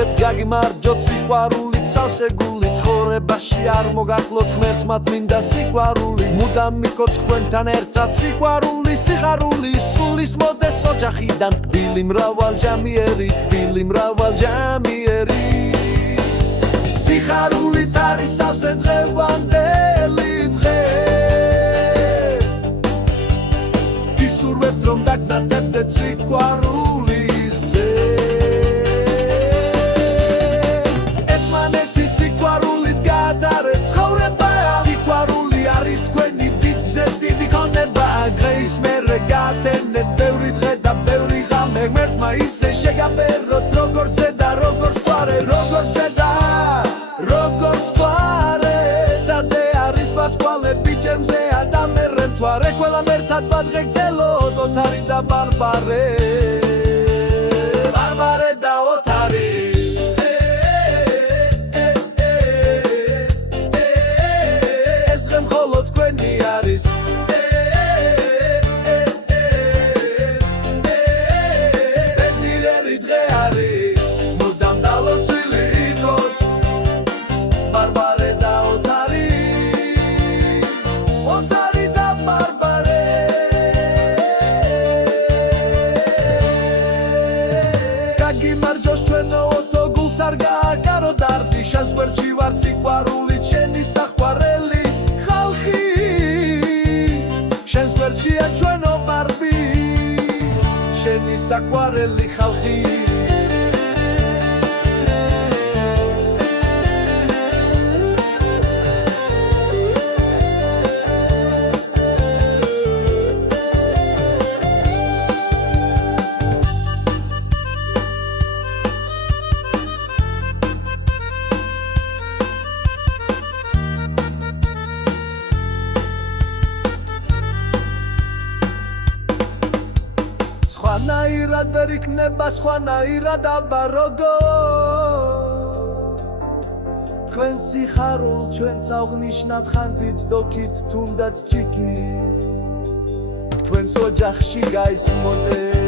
გაგუხდებთ გაგიმარჯოთ სიყვარულით სავსე გულით ცხოვრებაში არ მოგახლოთ ღმერთმად მინდა სიყვარული მუდამ მიკოც თქვენთან ერთად სიყვარული სიხარული სულის მოდეს ოჯახიდან თბილი მრავალჟამიერი სიხარულით არის სავსე დღევანდელი დღე ისურვებთ რომ დაგნათებდეთ სიყვარულიზე ერთმანეთი სიყვარულით გაატარეთ ცხოვრება სიყვარული არის თქვენი დიდზე დიდი ქონება დღეის მერე გაათენეთ ბევრი დღე და ბევრი ღამე ღმერთმა ისე შეგაბეროთ როგორც ზედა როგორც მთვარე ცაზე არის ვარსკვლავები ჯერმზეა და მერე მთვარე ყველამ ერთად ვადღეგრძელოთ ოთარი და ბარბარე და ოთარი ეს დღე მხოლოდ თქვენი არის ბედნიერი დღე არის მუდამ დალოცილი იყოს ბარბარე და ოთარი და ბარბარე გაგიმარჯოს ჩვენო ოთო გულს არ გააგარო დარდი შენს გვერდში ვარ სიყვარულით შენი საყვარელი ხალხი შენს გვერდშია ჩვენო ბარბი შენი საყვარელი ხალხი სხვანაირად ვერ იქნება სხვანაირად აბა როგორ თქვენ სიხარულ ჩვენს აღნიშნავთ ხანძით დოქით თუნდაც ჭიქით თქვენს ოჯახში გაისმოდეთ